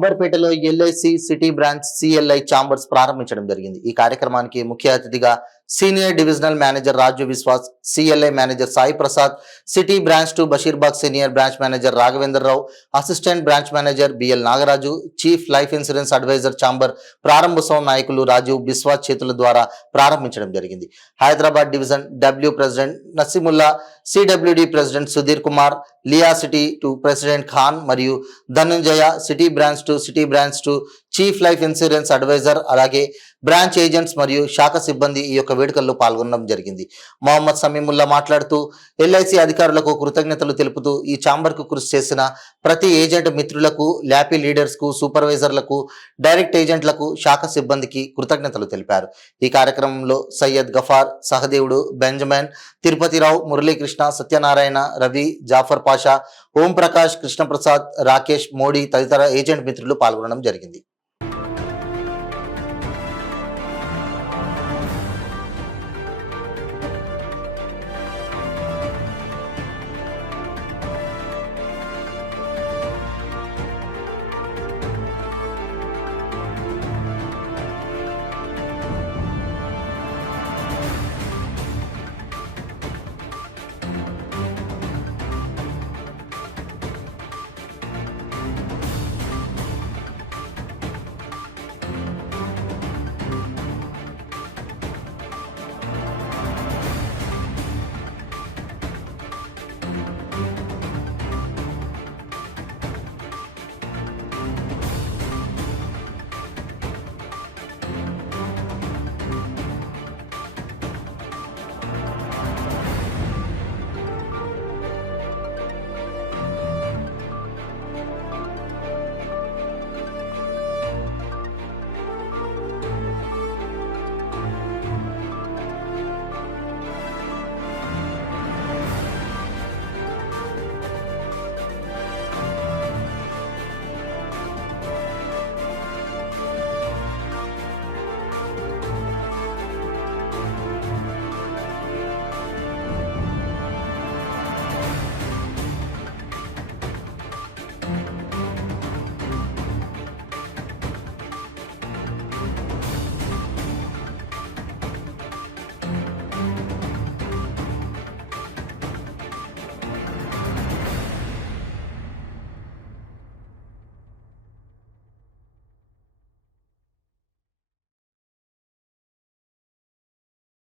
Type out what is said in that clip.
అంబర్పేటలో LIC city branch CLI chambers ప్రారంభించడం జరిగింది. ఈ కార్యక్రమానికి ముఖ్య అతిథిగా senior divisional manager Raju Vishwas, CLI manager Sai Prasad, city branch 2 Basheerbagh senior branch manager Raghavendra Rao, assistant branch manager BL Nagaraju, chief life insurance advisor chamber ప్రారంభోత్సవం నాయకులు రాజు బిస్వాస్ చేతుల ద్వారా ప్రారంభించడం జరిగింది. Hyderabad division W president Naseemulla, CWD president Sudhir Kumar, లియా సిటీ 2 ప్రెసిడెంట్ ఖాన్ మరియు Dhanunjaya, city branch 2 chief life insurance advisor, అలాగే branch agents మరియు శాఖ సిబ్బంది ఈ యొక్క వేడుకల్లో పాల్గొనడం జరిగింది. మొహమ్మద్ సమీముల్లా మాట్లాడుతూ ఎల్ఐసి అధికారులకు కృతజ్ఞతలు తెలుపుతూ ఈ ఛాంబర్కు కృషి చేసిన ప్రతి ఏజెంట్ మిత్రులకు, ల్యాపీ లీడర్స్కు, సూపర్వైజర్లకు, డైరెక్ట్ ఏజెంట్లకు, శాఖ సిబ్బందికి కృతజ్ఞతలు తెలిపారు. ఈ కార్యక్రమంలో సయ్యద్ గఫార్, సహదేవుడు, బెంజమిన్, తిరుపతిరావు, మురళీకృష్ణ, సత్యనారాయణ, రవి, జాఫర్ పాషా, ఓం ప్రకాష్, కృష్ణప్రసాద్, రాకేష్, మోడీ తదితర ఏజెంట్ మిత్రులు పాల్గొనడం జరిగింది.